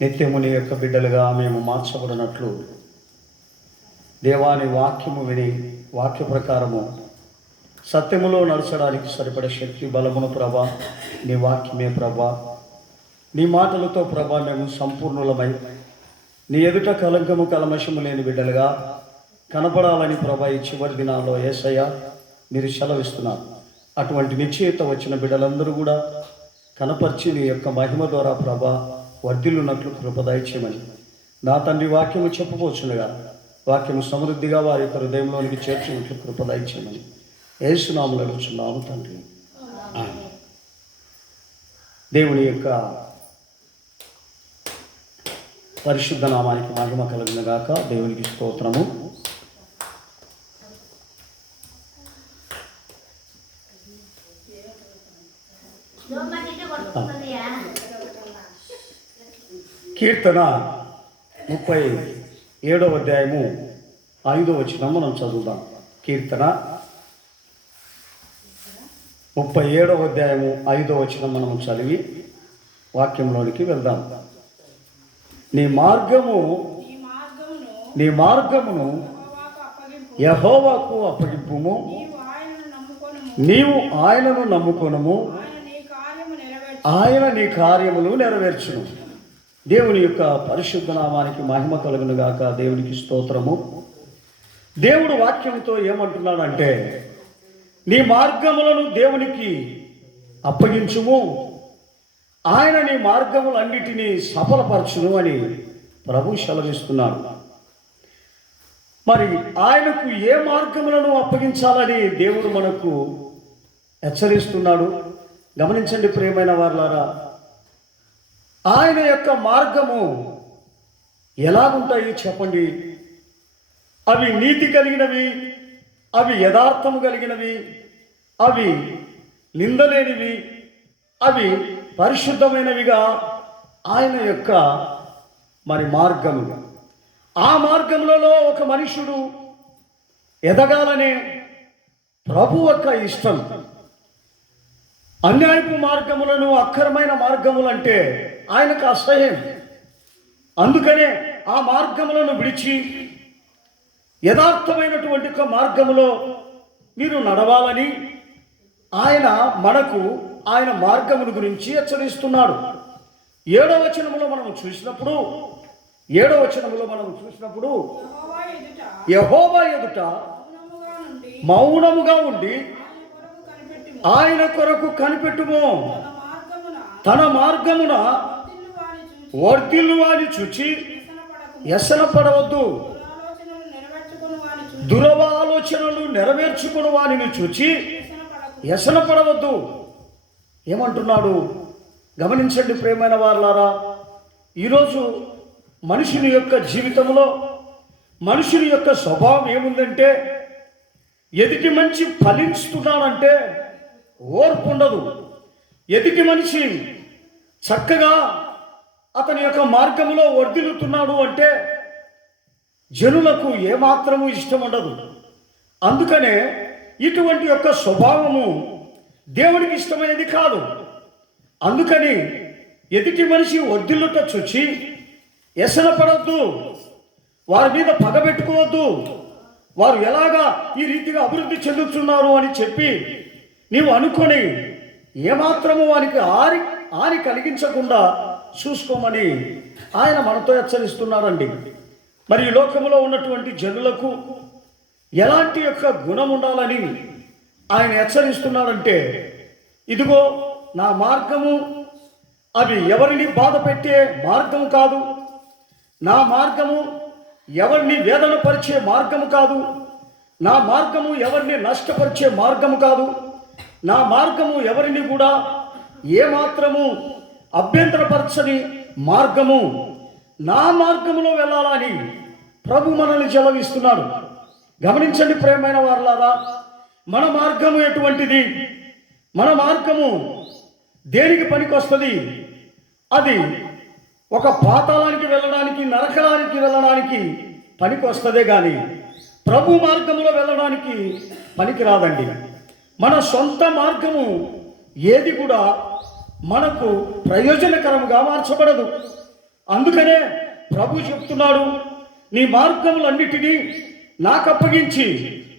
నిత్యము నీ యొక్క బిడ్డలుగా మేము మార్చబడినట్లు దేవాని వాక్యము విని వాక్య ప్రకారము సత్యములో నడచడానికి సరిపడే శక్తి బలమును ప్రభా నీ వాక్యమే ప్రభా. నీ మాటలతో ప్రభా మేము సంపూర్ణులమై నీ ఎదుట కలంకము కలమశము లేని బిడ్డలుగా కనపడాలని ప్రభా ఈ చివరి దినాల్లో యేసయ్య మీరు సెలవిస్తున్నారు. అటువంటి నిశ్చయిత వచ్చిన బిడ్డలందరూ కూడా కనపరిచి నీ యొక్క మహిమ ద్వారా ప్రభా వర్ధిల్లున్నట్లు కృప దయచేయమని నా తండ్రి వాక్యము చెప్పబోచుండగా వాక్యము సమృద్ధిగా వారి యొక్క హృదయంలోనికి చేర్చినట్లు కృప దయచేయమని యేసు నామములో అడుగుచున్నాము తండ్రి. దేవుని యొక్క పరిశుద్ధ నామానికి మహిమ కలుగును గాక. దేవునికి స్తోత్రము. కీర్తన 37వ అధ్యాయము 5వ వచనం మనం చదువుదాం. కీర్తన 37వ అధ్యాయము 5వ వచనం మనం చదివి వాక్యంలోనికి వెళ్దాం. నీ మార్గమును యెహోవాకు అప్పగింపుము, నీవు ఆయనను నమ్ముకొనుము, ఆయన నీ కార్యములు నెరవేర్చును. దేవుని యొక్క పరిశుద్ధ నామానికి మహిమ కలుగును గాక. దేవునికి స్తోత్రము. దేవుడు వాక్యంతో ఏమంటున్నాడంటే, నీ మార్గములను దేవునికి అప్పగించుము, ఆయన నీ మార్గములన్నిటినీ సఫలపరచును అని ప్రభు సెలవిస్తున్నాడు. మరి ఆయనకు ఏ మార్గములను అప్పగించాలని దేవుడు మనకు హెచ్చరిస్తున్నాడు. గమనించండి ప్రియమైన వారులారా, ఆయన యొక్క మార్గము ఎలాగుంటాయి చెప్పండి. అవి నీతి కలిగినవి, అవి యథార్థము కలిగినవి, అవి నిందలేనివి, అవి పరిశుద్ధమైనవిగా ఆయన యొక్క మరి మార్గములు. ఆ మార్గములలో ఒక మనుషుడు ఎదగాలనే ప్రభు యొక్క ఇష్టం. అన్యాయపు మార్గములను, అక్రమైన మార్గములంటే ఆయనకు అసహ్యం. అందుకనే ఆ మార్గములను విడిచి యథార్థమైనటువంటి ఒక మార్గములో మీరు నడవాలని ఆయన మనకు ఆయన మార్గముల గురించి హెచ్చరిస్తున్నాడు. 7వ వచనములో మనం చూసినప్పుడు యెహోవా ఎదుట మౌనముగా ఉండి ఆయన కొరకు కనిపెట్టుము, తన మార్గమున వర్ధిల్లు వాని చూచి వ్యసన పడవద్దు, దురవాలోచనలు నెరవేర్చుకుని వానిని చూచి వ్యసన పడవద్దు. ఏమంటున్నాడు గమనించండి ప్రియమైన వారులారా. ఈరోజు మనుషుని యొక్క జీవితంలో మనుషుని యొక్క స్వభావం ఏముందంటే, ఎదుటి మనిషి ఫలిస్తున్నాడంటే ఓర్పు ఉండదు. ఎదుటి మనిషి చక్కగా అతని యొక్క మార్గంలో వర్ధిల్లుతున్నాడు అంటే జనులకు ఏమాత్రము ఇష్టం ఉండదు. అందుకనే ఇటువంటి యొక్క స్వభావము దేవునికి ఇష్టమైనది కాదు. అందుకని ఎదుటి మనిషి వర్ధిల్లుట చూచి వ్యసన పడవద్దు, వారి మీద పగబెట్టుకోవద్దు, వారు ఎలాగా ఈ రీతిగా అభివృద్ధి చెందుతున్నారు అని చెప్పి నీవు అనుకొని ఏమాత్రము వానికి హాని కలిగించకుండా చూసుకోమని ఆయన మనతో హెచ్చరిస్తున్నాడండి. మరి ఈ లోకంలో ఉన్నటువంటి జనులకు ఎలాంటి యొక్క గుణం ఉండాలని ఆయన హెచ్చరిస్తున్నాడంటే, ఇదిగో నా మార్గము అవి ఎవరిని బాధ పెట్టే మార్గం కాదు, నా మార్గము ఎవరిని వేదన పరిచే మార్గము కాదు, నా మార్గము ఎవరిని నష్టపరిచే మార్గము కాదు, నా మార్గము ఎవరిని కూడా ఏమాత్రము అభ్యంతరపరచని మార్గము, నా మార్గములో వెళ్ళాలని ప్రభు మనల్ని సెలవిస్తున్నాడు. గమనించండి ప్రియమైన వారులారా, మన మార్గము ఎటువంటిది, మన మార్గము దేనికి పనికొస్తుంది? అది ఒక పాతాళానికి వెళ్ళడానికి, నరకానికి వెళ్ళడానికి పనికొస్తదే కానీ ప్రభు మార్గములో వెళ్ళడానికి పనికిరాదండి. మన సొంత మార్గము ఏది కూడా మనకు ప్రయోజనకరంగా మార్చబడదు. అందుకనే ప్రభు చెప్తున్నాడు, నీ మార్గములన్నిటినీ నాకు అప్పగించి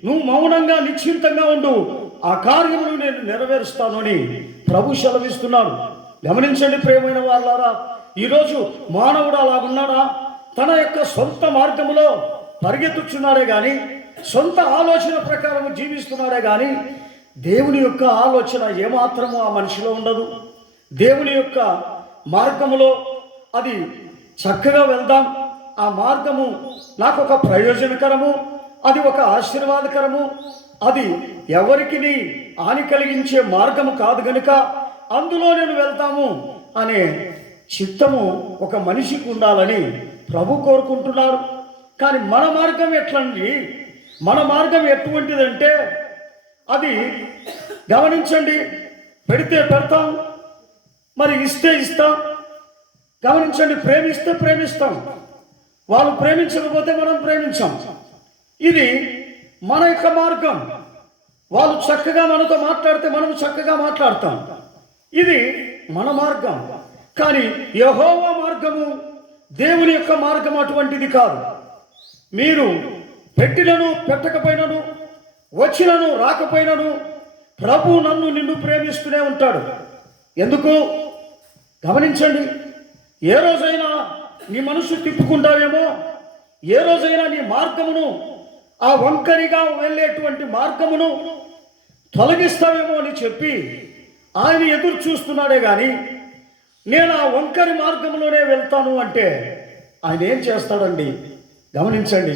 నువ్వు మౌనంగా నిశ్చింతంగా ఉండు, ఆ కార్యములు నేను నెరవేరుస్తాను అని ప్రభు సెలవిస్తున్నాడు. గమనించండి ప్రియమైన వాళ్ళారా, ఈరోజు మానవుడు అలాగున్నాడా? తన యొక్క సొంత మార్గములో పరిగెత్తుచున్నాడే కానీ, సొంత ఆలోచన ప్రకారం జీవిస్తున్నాడే కానీ, దేవుని యొక్క ఆలోచన ఏమాత్రము ఆ మనిషిలో ఉండదు. దేవుని యొక్క మార్గములో అది చక్కగా వెళ్దాం, ఆ మార్గము నాకు ఒక ప్రయోజనకరము, అది ఒక ఆశీర్వాదకరము, అది ఎవరికి హాని కలిగించే మార్గము కాదు గనుక అందులో నేను వెళ్తాము అనే చిత్తము ఒక మనిషికి ఉండాలని ప్రభు కోరుకుంటున్నారు. కానీ మన మార్గం ఎట్లండి? మన మార్గం ఎటువంటిదంటే అది గమనించండి, పెడితే పెడతాం, మరి ఇస్తే ఇస్తాం. గమనించండి, ప్రేమిస్తే ప్రేమిస్తాం, వాళ్ళు ప్రేమించకపోతే మనం ప్రేమించాం. ఇది మన యొక్క మార్గం. వాళ్ళు చక్కగా మనతో మాట్లాడితే మనం చక్కగా మాట్లాడతాం. ఇది మన మార్గం. కానీ యెహోవా మార్గము, దేవుని యొక్క మార్గం అటువంటిది కాదు. మీరు పెట్టినను పెట్టకపోయినను, వచ్చినను రాకపోయినను, ప్రభు నిన్ను ప్రేమిస్తూనే ఉంటాడు. ఎందుకు? గమనించండి, ఏ రోజైనా నీ మనసు తిప్పుకుంటావేమో, ఏ రోజైనా నీ మార్గమును, ఆ వంకరిగా వెళ్ళేటువంటి మార్గమును తొలగిస్తావేమో అని చెప్పి ఆయన ఎదురు చూస్తున్నాడే కానీ, నేను ఆ వంకరి మార్గంలోనే వెళ్తాను అంటే ఆయన ఏం చేస్తాడండి? గమనించండి.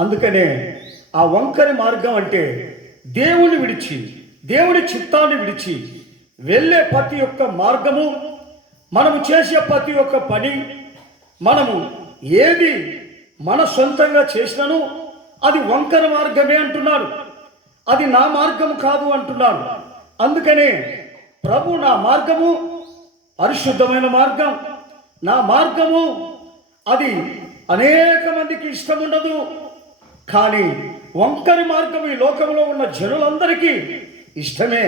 అందుకనే ఆ వంకరి మార్గం అంటే దేవుని విడిచి, దేవుని చిత్తాన్ని విడిచి వెళ్ళే ప్రతి ఒక్క మార్గము, మనము చేసే ప్రతి ఒక్క పని, మనము ఏది మన సొంతంగా చేసినను అది వంకర మార్గమే అంటున్నాడు. అది నా మార్గము కాదు అంటున్నాడు. అందుకనే ప్రభు, నా మార్గము పరిశుద్ధమైన మార్గం, నా మార్గము అది అనేక మందికి ఇష్టం ఉండదు. కానీ వంకరి మార్గం ఈ లోకంలో ఉన్న జనులందరికీ ఇష్టమే.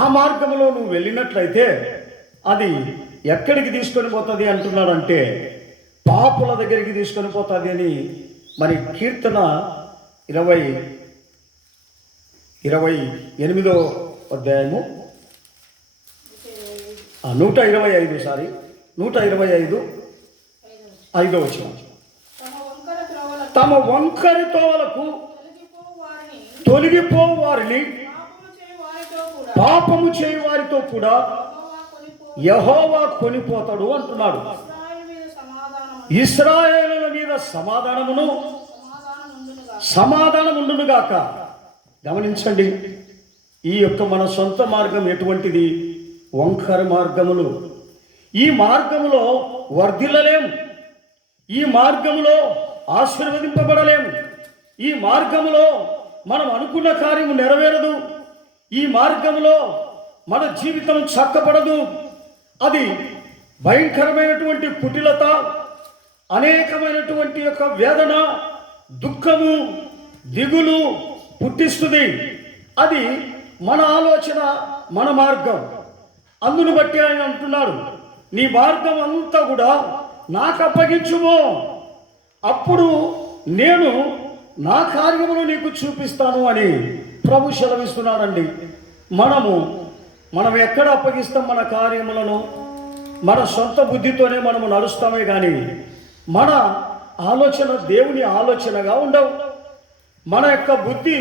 ఆ మార్గంలో నువ్వు వెళ్ళినట్లయితే అది ఎక్కడికి తీసుకొని పోతుంది అంటున్నాడంటే పాపుల దగ్గరికి తీసుకొని పోతుంది అని మరి కీర్తన 28వ అధ్యాయము 125 5వ వచనం. తమ వంకరి తోవలకు తొలగిపో వారిని పాపము చేయి వారితో కూడా యెహోవా కొనిపోతాడు అంటున్నాడు. ఇశ్రాయేలుల మీద సమాధానముండునుగాక. గమనించండి, ఈ యొక్క మన సొంత మార్గం ఎటువంటిది? వంకర మార్గములు. ఈ మార్గములో వర్ధిల్లలేము, ఈ మార్గములో ఆశీర్వదింపబడలేము, ఈ మార్గములో మనం అనుకున్న కార్యము నెరవేరదు, ఈ మార్గములో మన జీవితం చక్కబడదు. అది భయంకరమైనటువంటి కుటిలత, అనేకమైనటువంటి యొక్క వేదన, దుఃఖము, దిగులు పుట్టిస్తుంది. అది మన ఆలోచన, మన మార్గం. అందును బట్టి ఆయన అంటున్నాడు, నీ మార్గం అంతా కూడా నాకు అప్పగించుము, అప్పుడు నేను నా కార్యమును నీకు చూపిస్తాను అని ప్రభు సెలవిస్తున్నాడండి. మనం ఎక్కడ అప్పగిస్తాం మన కార్యములను? మన సొంత బుద్ధితోనే మనము నడుస్తామే కానీ మన ఆలోచన దేవుని ఆలోచనగా ఉండవు, మన యొక్క బుద్ధి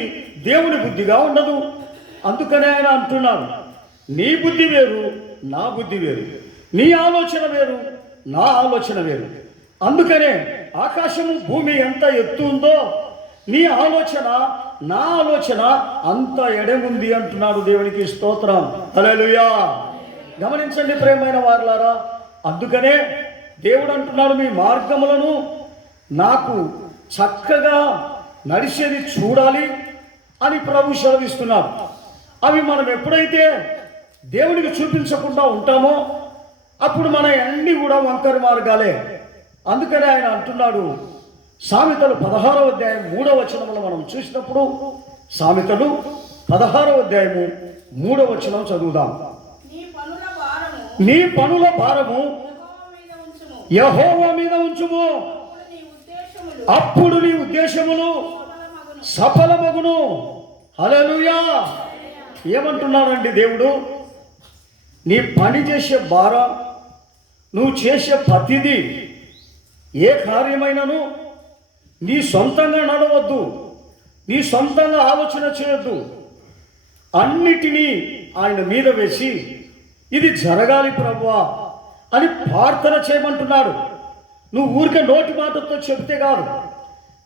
దేవుని బుద్ధిగా ఉండదు. అందుకనే ఆయన అంటున్నాడు, నీ బుద్ధి వేరు, నా బుద్ధి వేరు, నీ ఆలోచన వేరు, నా ఆలోచన వేరు. అందుకనే ఆకాశము భూమి ఎంత ఎత్తు ఉందో నీ ఆలోచన, నా ఆలోచన అంత ఎడముంది అంటున్నాడు. దేవునికి స్తోత్రం, హల్లెలూయా. గమనించండి ప్రియమైన వారలారా, అందుకనే దేవుడు అంటున్నాడు, మీ మార్గములను నాకు చక్కగా నడిచేది చూడాలి అని ప్రభు సెలవిస్తున్నాడు. అవి మనం ఎప్పుడైతే దేవునికి చూపించకుండా ఉంటామో అప్పుడు మన అన్ని కూడా వంకర మార్గాలే. అందుకనే ఆయన అంటున్నాడు, సామెతలు 16వ అధ్యాయం 3వ వచనంలో మనం చూసినప్పుడు, సామెతలు 16వ అధ్యాయము 3వ వచనం చదువుదాం. నీ పనుల భారము యెహోవా మీద ఉంచుము, అప్పుడు నీ ఉద్దేశములు సఫలమగును. హల్లెలూయా. ఏమంటున్నాడండి దేవుడు? నీ పని చేసే భారం, నువ్వు చేసే ప్రతిదీ, ఏ కార్యమైనను నీ సొంతంగా నడవద్దు, నీ సొంతంగా ఆలోచన చేయొద్దు. అన్నిటినీ ఆయన మీద వేసి ఇది జరగాలి ప్రభువా అని ప్రార్థన చేయమంటున్నాడు. నువ్వు ఊరికే నోటి మాటతో చెబితే కాదు,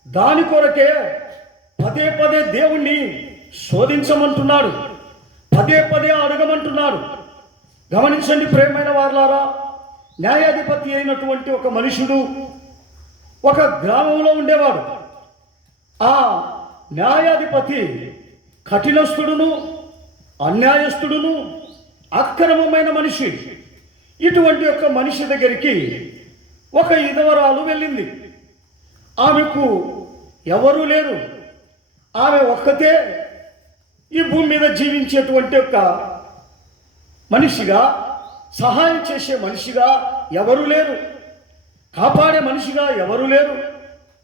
దాని కొరకే పదే పదే దేవుణ్ణి శోధించమంటున్నాడు, పదే పదే అడగమంటున్నాడు. గమనించండి ప్రియమైన వారలారా, న్యాయాధిపతి అయినటువంటి ఒక మనుషుడు ఒక గ్రామంలో ఉండేవాడు. ఆ న్యాయాధిపతి కఠినస్తుడును, అన్యాయస్తుడును, అక్రమమైన మనిషి. ఇటువంటి ఒక మనిషి దగ్గరికి ఒక విధవరాలు వెళ్ళింది. ఆమెకు ఎవరూ లేరు, ఆమె ఒక్కతే ఈ భూమి మీద జీవించేటువంటి ఒక మనిషిగా, సహాయం చేసే మనిషిగా ఎవరూ లేరు, కాపాడే మనిషిగా ఎవరూ లేరు,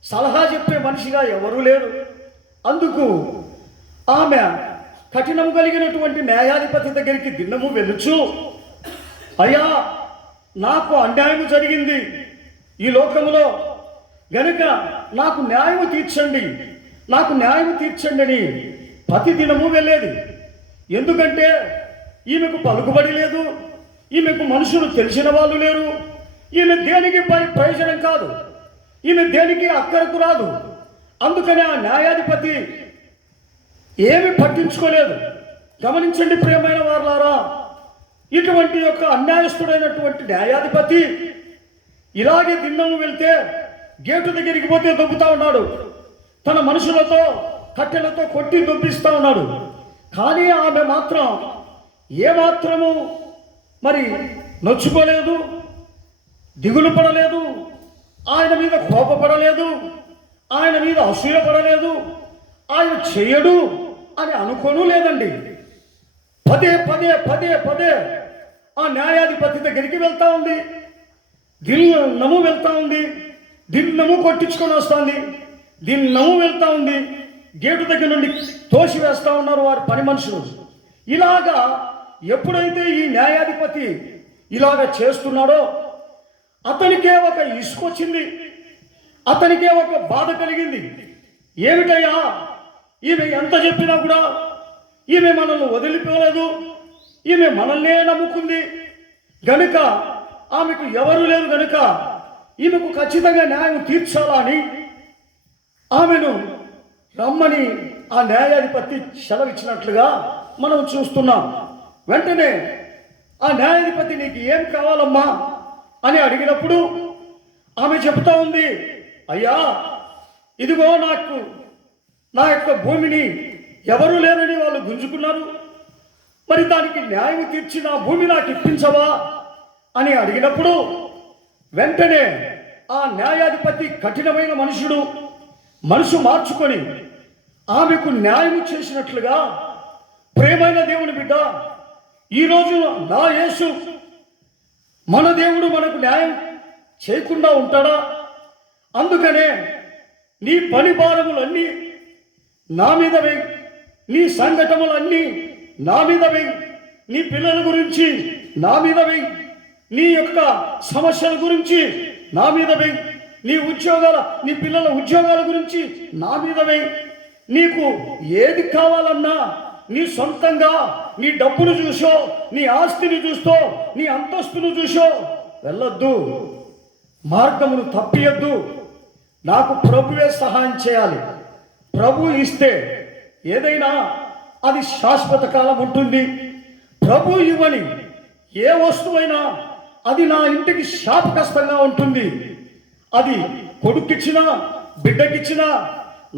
సలహా చెప్పే మనిషిగా ఎవరూ లేరు. అందుకు ఆమె కఠినం కలిగినటువంటి న్యాయాధిపతి దగ్గరికి దిన్నము వెళ్ళుచు, అయ్యా నాకు అన్యాయం జరిగింది ఈ లోకములో, గనుక నాకు న్యాయం తీర్చండి, నాకు న్యాయం తీర్చండి అని ప్రతిదినము వెళ్ళేది. ఎందుకంటే ఈమెకు పలుకుబడి లేదు, ఈమెకు మనుషులు తెలిసిన వాళ్ళు లేరు, ఈమె దేనికి ప్రయోజనం కాదు, ఈమె దేనికి అక్కరకు రాదు. అందుకని ఆ న్యాయాధిపతి ఏమి పట్టించుకోలేదు. గమనించండి ప్రియమైన వారలారా, ఇటువంటి యొక్క అన్యాయస్తుడైనటువంటి న్యాయాధిపతి ఇలాగే దిన్నము వెళ్తే గేటు దగ్గరికి పోతే దొబ్బుతా ఉన్నాడు, తన మనుషులతో కట్టెలతో కొట్టి దొబ్బిస్తూ ఉన్నాడు. కానీ ఆమె మాత్రం ఏమాత్రము మరి నొచ్చుకోలేదు, దిగులు పడలేదు, ఆయన మీద కోపపడలేదు, ఆయన మీద అసూయపడలేదు, ఆయన చెయ్యడు అని అనుకోను లేదండి. పదే పదే పదే పదే ఆ న్యాయాధిపతి దగ్గరికి వెళ్తా ఉంది, దిన్నము వెళ్తా ఉంది, దిన్నము కొట్టించుకొని వస్తుంది, దిన్నము వెళ్తా ఉంది, గేటు దగ్గర నుండి తోసి వేస్తా ఉన్నారు వారి పని మనుషులు. ఇలాగా ఎప్పుడైతే ఈ న్యాయాధిపతి ఇలాగ చేస్తున్నాడో అతనికే ఒక ఇసుకొచ్చింది, అతనికే ఒక బాధ కలిగింది. ఏమిటయ్యా, ఈమె ఎంత చెప్పినా కూడా ఈమె మనల్ని వదిలిపోలేదు, ఈమె మనల్నే నమ్ముకుంది గనుక, ఆమెకు ఎవరు లేరు గనుక ఈమెకు ఖచ్చితంగా న్యాయం తీర్చాలా అని ఆమెను రమ్మని ఆ న్యాయాధిపతి సెలవిచ్చినట్లుగా మనం చూస్తున్నాం. వెంటనే ఆ న్యాయాధిపతి నీకు ఏం కావాలమ్మా అని అడిగినప్పుడు ఆమె చెబుతా ఉంది, అయ్యా ఇదిగో నాకు నా యొక్క భూమిని ఎవరు లేరని వాళ్ళు గుంజుకున్నారు, మరి దానికి న్యాయం తీర్చి నా భూమి నాకు ఇప్పించవా అని అడిగినప్పుడు వెంటనే ఆ న్యాయాధిపతి కఠినమైన మనుషుడు మనసు మార్చుకొని ఆమెకు న్యాయం చేసినట్లుగా, ప్రేమైన దేవుని బిడ్డ, ఈరోజు నా యేసు మన దేవుడు మనకు న్యాయం చేయకుండా ఉంటాడా? అందుకనే నీ పని భారములన్నీ నా మీద వేయి, నీ సంఘటనలన్నీ నా మీద వేయి, నీ పిల్లల గురించి నా మీద వేయి, నీ యొక్క సమస్యల గురించి నా మీద వేయి, నీ పిల్లల ఉద్యోగాల గురించి నా మీద వేయి. నీకు ఏది కావాలన్నా నీ సొంతంగా నీ డబ్బును చూసో, నీ ఆస్తిని చూస్తూ, నీ అంతస్తును చూసో వెళ్ళొద్దు, మార్గమును తప్పియద్దు. నాకు ప్రభువే సహాయం చేయాలి. ప్రభు ఇస్తే ఏదైనా అది శాశ్వత కాలం ఉంటుంది. ప్రభు ఇవ్వని ఏ వస్తువైనా అది నా ఇంటికి శాపగ్రస్తంగా ఉంటుంది. అది కొడుకిచ్చినా, బిడ్డకిచ్చినా,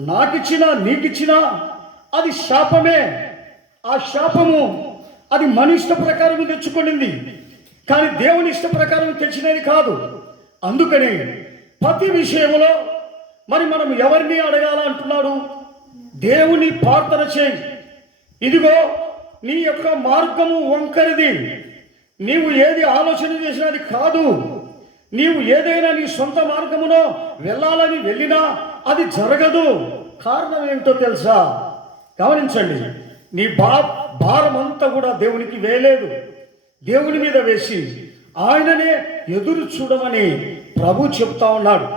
నాకిచ్చినా, నీకిచ్చినా అది శాపమే. ఆ శాపము అది మన ఇష్ట ప్రకారం తెచ్చుకొనింది, కానీ దేవుని ఇష్ట ప్రకారం తెచ్చినది కాదు. అందుకని ప్రతి విషయంలో మరి మనం ఎవరిని అడగాలంటున్నాడు? దేవుని ప్రార్థన చేయి. ఇదిగో నీ యొక్క మార్గము వంకరిది, నీవు ఏది ఆలోచన చేసినది కాదు, నీవు ఏదైనా నీ సొంత మార్గములో వెళ్ళాలని వెళ్ళినా అది జరగదు. కారణం ఏంటో తెలుసా? గమనించండి. నీ భారం అంతా కూడా దేవునికి వేయలేదు, దేవుని మీద వేసి ఆయననే ఎదురు చూడమని ప్రభు చెప్తా ఉన్నాడు.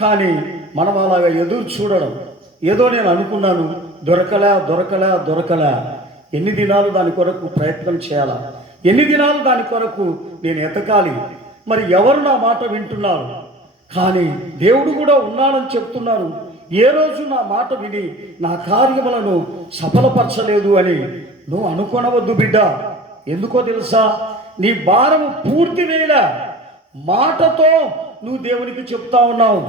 కానీ మనం అలాగా ఎదురు చూడడం, ఏదో నేను అనుకున్నాను, దొరకలే. ఎన్ని దినాలు దాని కొరకు ప్రయత్నం చేయాలా? ఎన్ని దినాలు దాని కొరకు నేను ఎతకాలి? మరి ఎవరు నా మాట వింటున్నారు? కానీ దేవుడు కూడా ఉన్నాడని చెప్తున్నారు. ఏ రోజు నా మాట విని నా కార్యములను సఫలపరచలేదు అని నువ్వు అనుకొనవద్దు బిడ్డ. ఎందుకో తెలుసా? నీ భారము పూర్తి వేళ మాటతో నువ్వు దేవునికి చెప్తా ఉన్నావు,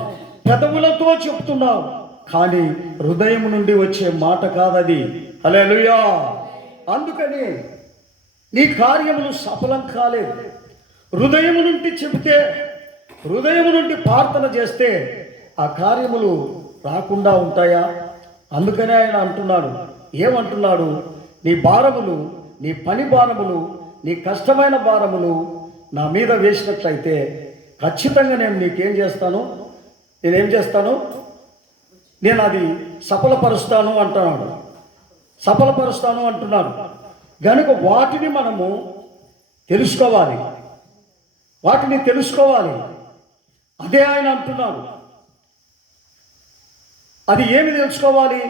పెదవులతో చెప్తున్నావు, కానీ హృదయం నుండి వచ్చే మాట కాదది. హల్లెలూయా. అందుకని నీ కార్యములు సఫలం కాలేదు. హృదయం నుండి చెబితే, హృదయం నుండి ప్రార్థన చేస్తే ఆ కార్యములు రాకుండా ఉంటాయా? అందుకనే ఆయన అంటున్నాడు, ఏమంటున్నాడు? నీ భారములు, నీ పని భారములు, నీ కష్టమైన భారములు నా మీద వేసినట్లయితే ఖచ్చితంగా నేను నీకేం చేస్తాను? నేనేం చేస్తాను? నేను అది సఫలపరుస్తాను అంటున్నాడు. సఫలపరుస్తాను అంటున్నాడు. కనుక వాటిని మనము తెలుసుకోవాలి, వాటిని తెలుసుకోవాలి. అదే ఆయన అంటున్నాడు. అది ఏమి తెలుసుకోవాలి?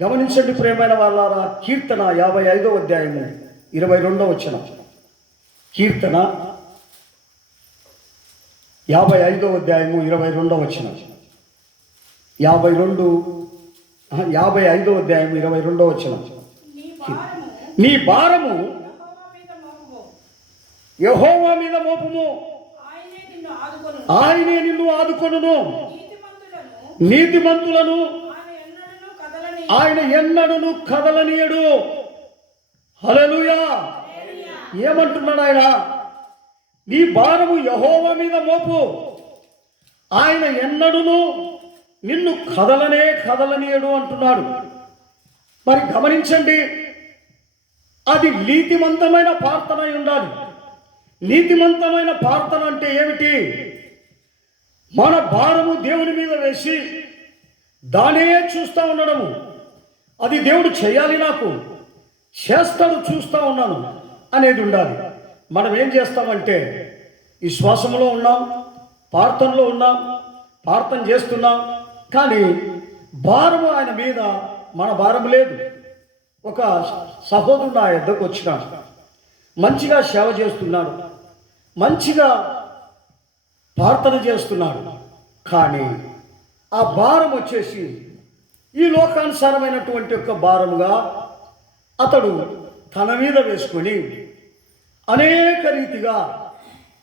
గమనించండి ప్రియమైన వాళ్ళారా. కీర్తన 55వ అధ్యాయము 22వ వచనం. కీర్తన 55వ అధ్యాయము 22వ వచనం. 55వ అధ్యాయము 22వ వచనం. నీ భారము యెహోవా మీద మోపుము, ఆయనే నిన్ను ఆదుకొనును. నీతిమంతులను ఆయన ఎన్నడను కదలనీయడు. హల్లెలూయా. ఏమంటున్నాడు ఆయన? నీ భారము యెహోవా మీద మోపు, ఆయన ఎన్నడును నిన్ను కదలనీయడు అంటున్నాడు. మరి గమనించండి, అది నీతిమంతమైన ప్రార్థన అయి ఉండాలి. నీతిమంతమైన ప్రార్థన అంటే ఏమిటి? మన భారము దేవుని మీద వేసి దానే చూస్తూ ఉండడము. అది దేవుడు చేయాలి, నాకు చేస్తాడు, చూస్తూ ఉన్నాను అనేది ఉండాలి. మనం ఏం చేస్తామంటే ఈ శ్వాసంలో ఉన్నాం, ప్రార్థనలో ఉన్నాం, ప్రార్థన చేస్తున్నాం, కానీ భారము ఆయన మీద మన భారం లేదు. ఒక సహోదరుడు నా యొద్దకు వచ్చినాడు, మంచిగా సేవ చేస్తున్నాడు, మంచిగా ప్రార్థన చేస్తున్నాడు, కానీ ఆ భారం వచ్చేసి ఈ లోకానుసారమైనటువంటి ఒక భారముగా అతడు తన మీద వేసుకొని అనేక రీతిగా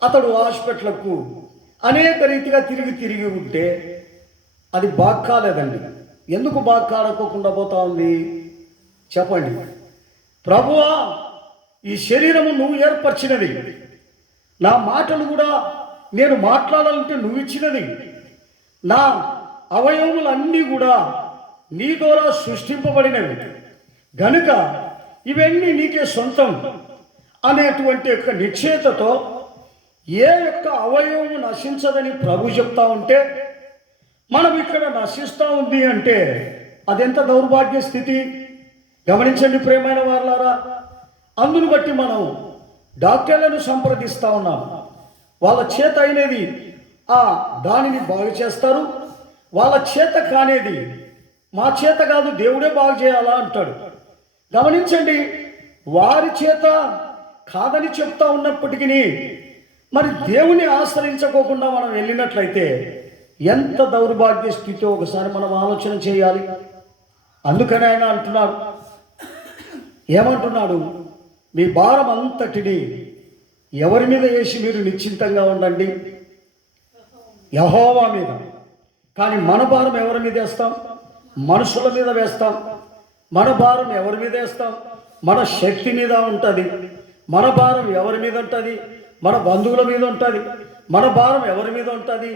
అతడు హాస్పిటల్కు అనేక రీతిగా తిరిగి ఉంటే అది బాగా కాలేదండి. ఎందుకు బాగా కాడకోకుండా పోతా ఉంది చెప్పండి? ప్రభువా, ఈ శరీరము నువ్వు ఏర్పరిచినది, నా మాటలు కూడా నేను మాట్లాడాలంటే నువ్వు ఇచ్చినది, నా అవయవములన్నీ కూడా నీ ద్వారా సృష్టింపబడినవి, గనుక ఇవన్నీ నీకే సొంతం అనేటువంటి యొక్క నిశ్చయతతో ఏ యొక్క అవయవము నశించదని ప్రభు చెప్తా ఉంటే మనం ఇక్కడ నశిస్తూ ఉంది అంటే అదెంత దౌర్భాగ్య స్థితి. గమనించండి ప్రియమైన వారలారా. అందును బట్టి మనం డాక్టర్లను సంప్రదిస్తూ ఉన్నాం. వాళ్ళ చేత అయినది దానిని బాగు చేస్తారు, వాళ్ళ చేత కానేది మా చేత కాదు, దేవుడే బాగు చేయాలా అంటాడు. గమనించండి, వారి చేత కాదని చెప్తా ఉన్నప్పటికీ మరి దేవుని ఆశ్రయించుకోకుండా మనం వెళ్ళినట్లయితే ఎంత దౌర్భాగ్య స్థితి ఒకసారి మనం ఆలోచన చేయాలి. అందుకని ఆయన అంటున్నాడు, ఏమంటున్నాడు? మీ భారం అంతటిని ఎవరి మీద వేసి మీరు నిశ్చింతంగా ఉండండి? యెహోవా మీద. కానీ మన భారం ఎవరి మీద వేస్తాం? మనుషుల మీద వేస్తాం. మన భారం ఎవరి మీద వేస్తాం? మన శక్తి మీద ఉంటుంది. మన భారం ఎవరి మీద ఉంటుంది? మన బంధువుల మీద ఉంటుంది. మన భారం ఎవరి మీద ఉంటుంది?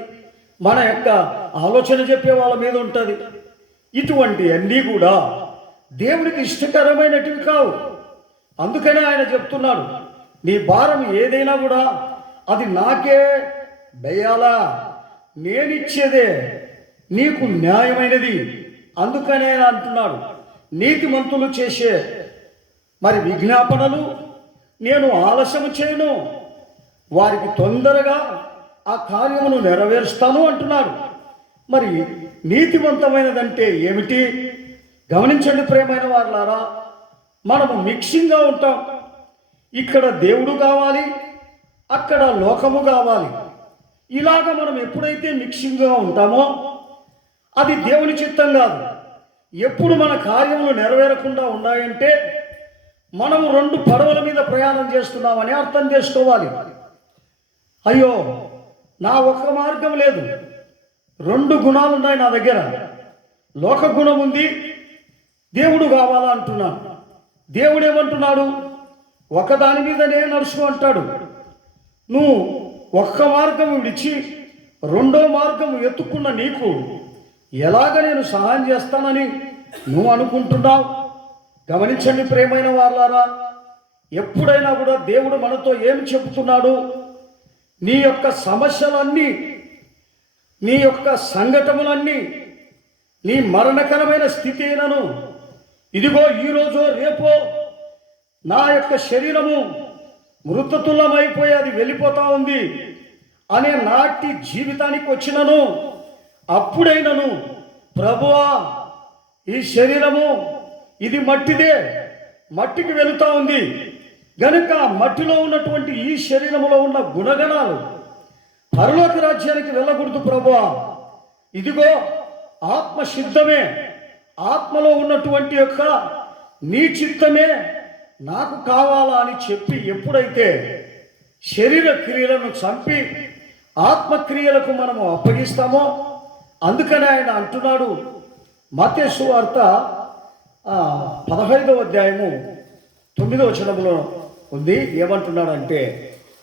మన యొక్క ఆలోచన చెప్పే వాళ్ళ మీద ఉంటుంది. ఇటువంటి అన్నీ కూడా దేవునికి ఇష్టకరమైనటివి కావు. అందుకనే ఆయన చెప్తున్నాడు, నీ భారం ఏదైనా కూడా అది నాకే వేయాలా, నేనిచ్చేదే నీకు న్యాయమైనది. అందుకనే అంటున్నాడు, నీతిమంతులు చేసే మరి విజ్ఞాపనలు నేను ఆలస్యం చేయను, వారికి తొందరగా ఆ కార్యమును నెరవేరుస్తాను అంటున్నాడు. మరి నీతివంతమైనదంటే ఏమిటి? గమనించండి ప్రియమైన వారులారా, మనము మిక్సింగ్గా ఉంటాం. ఇక్కడ దేవుడు కావాలి, అక్కడ లోకము కావాలి. ఇలాగ మనం ఎప్పుడైతే మిక్సింగ్గా ఉంటామో అది దేవుని చిత్తం కాదు. ఎప్పుడు మన కార్యములు నెరవేరకుండా ఉన్నాయంటే మనము రెండు పడవల మీద ప్రయాణం చేస్తున్నామని అర్థం చేసుకోవాలి. అయ్యో, నా ఒక్క మార్గం లేదు, రెండు గుణాలు ఉన్నాయి నా దగ్గర. లోక గుణం ఉంది, దేవుడు కావాలా అంటున్నాను. దేవుడు ఏమంటున్నాడు? ఒకదాని మీదనే నడుచు అంటాడు. నువ్వు ఒక్క మార్గం విడిచి రెండో మార్గం ఎత్తుకున్న నీకు ఎలాగ నేను సహాయం చేస్తానని నువ్వు అనుకుంటున్నావు? గమనించండి ప్రియమైన వారులారా, ఎప్పుడైనా కూడా దేవుడు మనతో ఏమి చెబుతున్నాడు? నీ యొక్క సమస్యలన్నీ, నీ యొక్క సంఘటనలన్నీ, నీ మరణకరమైన స్థితి అయినను, ఇదిగో ఈరోజో రేపో నా యొక్క శరీరము మృతతుల్యమైపోయి అది వెళ్ళిపోతా ఉంది అనే నాటి జీవితానికి వచ్చినను, అప్పుడైనను ప్రభువా, ఈ శరీరము ఇది మట్టిదే, మట్టికి వెళుతూ ఉంది గనుక మట్టిలో ఉన్నటువంటి ఈ శరీరములో ఉన్న గుణగణాలు పరలోక రాజ్యానికి వెళ్ళకూడదు ప్రభువా. ఇదిగో ఆత్మ సిద్ధమే, ఆత్మలో ఉన్నటువంటి యొక్క నీ చిత్తమే నాకు కావాలా అని చెప్పి ఎప్పుడైతే శరీర క్రియలను చంపి ఆత్మక్రియలకు మనము అప్పగిస్తామో, అందుకని ఆయన అంటున్నాడు, మత్తయి సువార్త 15వ అధ్యాయము 9వ వచనంలో ఉంది. ఏమంటున్నాడంటే,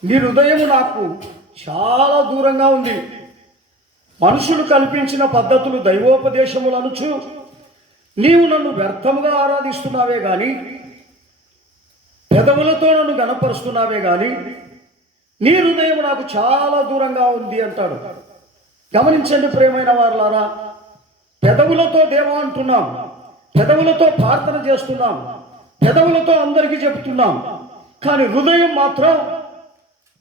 నీ హృదయము నాకు చాలా దూరంగా ఉంది, మనుషులు కల్పించిన పద్ధతులు దైవోపదేశములు అనుచు నీవు నన్ను వ్యర్థముగా ఆరాధిస్తున్నావే కానీ, పెదవులతో నన్ను గణపరుస్తున్నావే కానీ నీ హృదయం నాకు చాలా దూరంగా ఉంది అంటాడు. గమనించండి ప్రియమైన వారులారా, పెదవులతో దేవా అంటున్నాం, పెదవులతో ప్రార్థన చేస్తున్నాం, పెదవులతో అందరికీ చెప్తున్నాం, కానీ హృదయం మాత్రం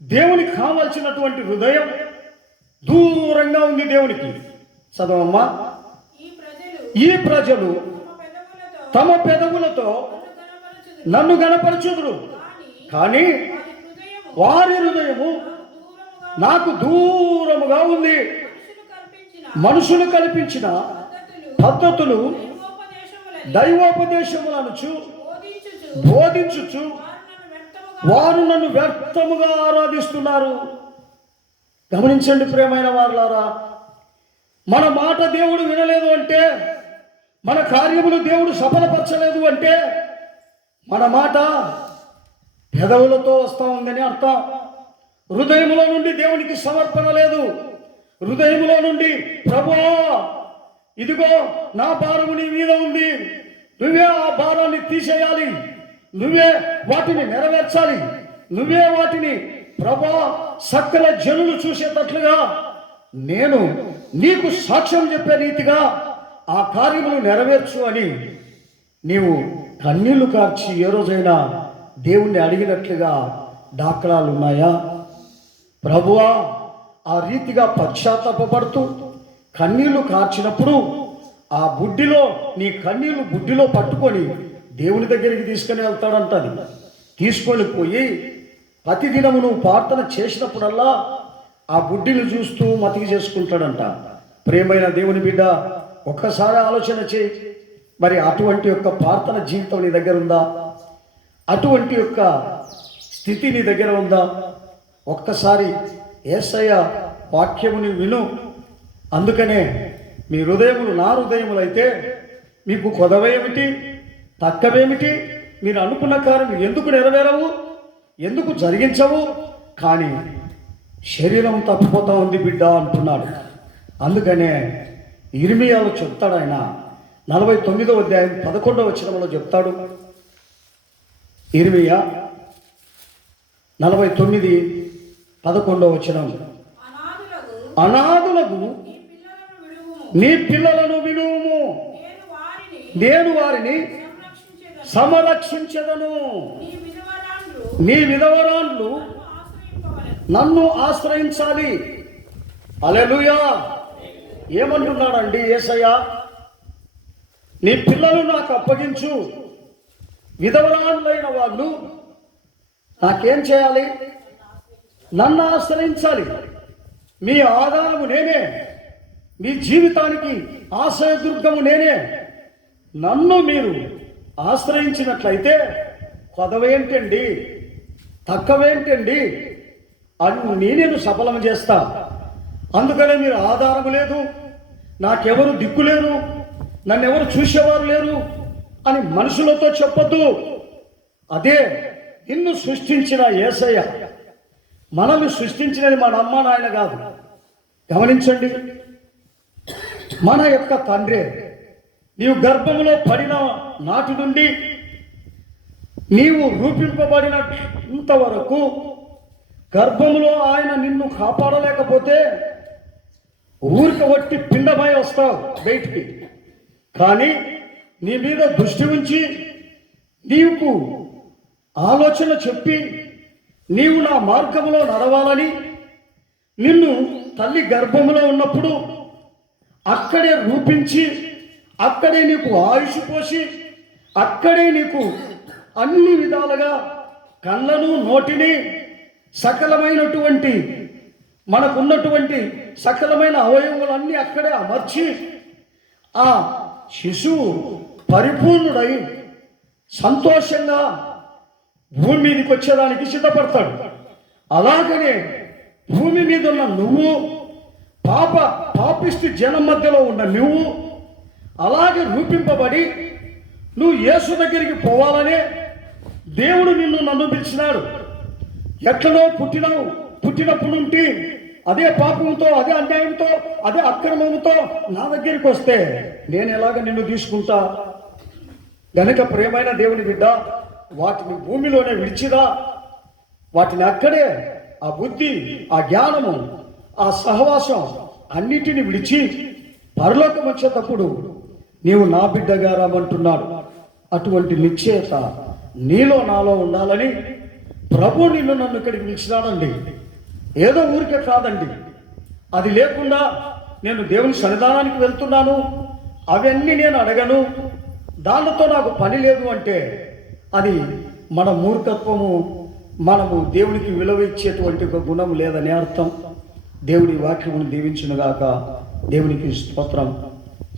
దేవునికి కావాల్సినటువంటి హృదయం దూరంగా ఉంది దేవునికి. చదవమ్మా. ఈ ప్రజలు తమ పెదవులతో నన్ను గణపరచుదురు, కానీ వారి హృదయము నాకు దూరముగా ఉంది. మనుషులు కల్పించిన పద్ధతులు దైవోపదేశములను బోధించుచు వారు నన్ను వ్యర్థముగా ఆరాధిస్తున్నారు. గమనించండి ప్రియమైన వారులారా, మన మాట దేవుడు వినలేదు అంటే, మన కార్యములు దేవుడు సఫలపరచలేదు అంటే మన మాట పెదవులతో వస్తూ ఉందని అర్థం. హృదయంలో నుండి దేవునికి సమర్పణ లేదు. హృదయంలో నుండి ప్రభువా, ఇదిగో నా భారము నీ మీద ఉంది, నువ్వే ఆ భారాన్ని తీసేయాలి, నువ్వే వాటిని నెరవేర్చాలి, నువ్వే వాటిని ప్రభువా సకల జనులు చూసేటట్లుగా నేను నీకు సాక్ష్యం చెప్పే రీతిగా ఆ కార్యములు నెరవేర్చు అని నీవు కన్నీళ్లు కార్చి ఏ రోజైనా దేవుణ్ణి అడిగినట్లుగా దాఖలాలు ఉన్నాయా? ప్రభువా, ఆ రీతిగా పశ్చాత్తాపపడుతూ కన్నీళ్లు కార్చినప్పుడు ఆ బుడ్డిలో, నీ కన్నీళ్లు బుడ్డిలో పట్టుకొని దేవుని దగ్గరికి తీసుకొని వెళ్తాడంటది. తీసుకొని పోయి ప్రతిదినము నువ్వు ప్రార్థన చేసినప్పుడల్లా ఆ బుడ్డిని చూస్తూ మతికి చేసుకుంటాడంట. ప్రియమైన దేవుని బిడ్డ, ఒక్కసారి ఆలోచన చేయి. మరి అటువంటి యొక్క ప్రార్థన జీవితం నీ దగ్గర ఉందా? అటువంటి యొక్క స్థితి నీ దగ్గర ఉందా? ఒక్కసారి యేసయ్య వాక్యముని విను. అందుకనే మీ హృదయములు నా హృదయములు అయితే మీకు కొదవేమిటి, తక్కవేమిటి, మీరు అనుకున్న కార్యం ఎందుకు నెరవేరవు, ఎందుకు జరిగించవు, కానీ శరీరం తప్పిపోతా ఉంది బిడ్డ అంటున్నాడు. అందుకనే ఇర్మియాలో చెప్తాడు ఆయన, 49వ అధ్యాయం 11వ వచనంలో చెప్తాడు. ఇర్మియా 49:11 వచనం. అనాథులకు నీ పిల్లలను విడువుము, నేను వారిని సంరక్షించెదను. నీ విధవరాండ్లు నన్ను ఆశ్రయించాలి. హల్లెలూయా. ఏమంటున్నాడండి యేసయ్య? నీ పిల్లలు నాకు అప్పగించు, విధవరాండ్లైన వాళ్ళు నాకేం చేయాలి? నన్ను ఆశ్రయించాలి. మీ ఆధారము నేనే, మీ జీవితానికి ఆశ్రయదుర్గము నేనే. నన్ను మీరు ఆశ్రయించినట్లయితే కొదవేంటండి, తక్కువేంటండి అని నేను సఫలం చేస్తా. అందుకనే మీరు ఆధారము లేదు, నాకెవరు దిక్కు లేరు, నన్ను ఎవరు చూసేవారు లేరు అని మనుషులతో చెప్పొద్దు. అదే నిన్ను సృష్టించిన యేసయ్య. మనల్ని సృష్టించినది మన అమ్మ నాయన కాదు. గమనించండి, మన యొక్క తండ్రే. నీవు గర్భములో పడిన నాటి నుండి నీవు రూపింపబడినంత వరకు గర్భములో ఆయన నిన్ను కాపాడలేకపోతే ఊరికి వట్టి పిండమై వస్తావు బయటికి. కానీ నీ మీద దృష్టి ఉంచి నీకు ఆలోచన చెప్పి నీవు నా మార్గములో నడవాలని నిన్ను తల్లి గర్భములో ఉన్నప్పుడు అక్కడే రూపించి, అక్కడే నీకు ఆయుష్ పోసి, అక్కడే నీకు అన్ని విధాలుగా కళ్ళను నోటిని సకలమైనటువంటి మనకున్నటువంటి సకలమైన అవయవాలన్నీ అక్కడే అమర్చి ఆ శిశువు పరిపూర్ణుడై సంతోషంగా భూమి మీదకి వచ్చేదానికి సిద్ధపడతాడు. అలాగనే భూమి మీద ఉన్న నువ్వు, పాపిష్టి జనం మధ్యలో ఉన్న నువ్వు అలాగే రూపింపబడి నువ్వు యేసు దగ్గరికి పోవాలనే దేవుడు నన్ను పిలిచినాడు. ఎట్లనో పుట్టినప్పుడు నుండి అదే పాపంతో, అదే అన్యాయంతో, అదే అక్రమంతో నా దగ్గరికి వస్తే నేను ఎలాగ నిన్ను తీసుకుంటా? గనుక ప్రేమైన దేవుని బిడ్డ, వాటిని భూమిలోనే విడిచిరా. వాటిని అక్కడే ఆ బుద్ధి, ఆ జ్ఞానము, ఆ సహవాసం అన్నిటిని విడిచి పరలోకం వచ్చేటప్పుడు నీవు నా బిడ్డగా రామంటున్నాడు. అటువంటి నిశ్చయత నీలో నాలో ఉండాలని ప్రభు నన్ను ఇక్కడికి పిలిచినాడండి. ఏదో ఊరికే కాదండి. అది లేకుండా నేను దేవుని సన్నిధానానికి వెళ్తున్నాను, అవన్నీ నేను అడగను, దానితో నాకు పని లేదు అంటే అది మన మూర్ఖత్వము. మనము దేవునికి విలువ ఇచ్చేటువంటి ఒక గుణం లేదని అర్థం. దేవుడి వాక్యమును దీవించునుగాక. దేవునికి స్తోత్రం.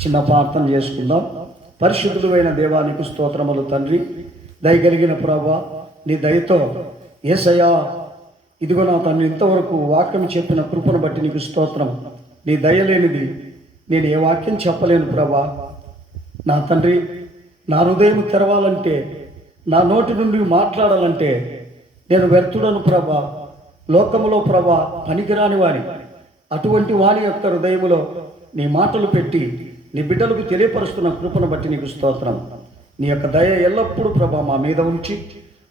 చిన్న ప్రార్థన చేసుకుందాం. పరిశుద్ధుడైన దేవానికి స్తోత్రములు తండ్రి. దయగలిగిన ప్రభా, నీ దయతో యేసయ్యా, ఇదిగో నా తండ్రి, ఇంతవరకు వాక్యం చెప్పిన కృపను బట్టి నీకు స్తోత్రం. నీ దయ లేనిది నేను ఏ వాక్యం చెప్పలేను ప్రభా. నా తండ్రి, నా హృదయం తెరవాలంటే, నా నోటి నుండి మాట్లాడాలంటే నేను వ్యర్థుడను ప్రభా. లోకములో ప్రభా పనికిరాని వాని, అటువంటి వాని యొక్క హృదయములో నీ మాటలు పెట్టి నీ బిడ్డలకు తెలియపరుస్తున్న కృపను బట్టి నీకు స్తోత్రం. నీ యొక్క దయ ఎల్లప్పుడూ ప్రభా మా మీద ఉంచి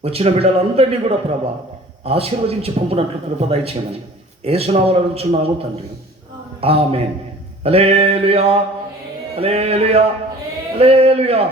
వచ్చిన బిడ్డలందరినీ కూడా ప్రభా ఆశీర్వదించి పంపినట్లు కృప దయచేయమని యేసునామములో అడుగుచున్నాము తండ్రి. ఆమేన్. హల్లెలూయా, హల్లెలూయా, హల్లెలూయా.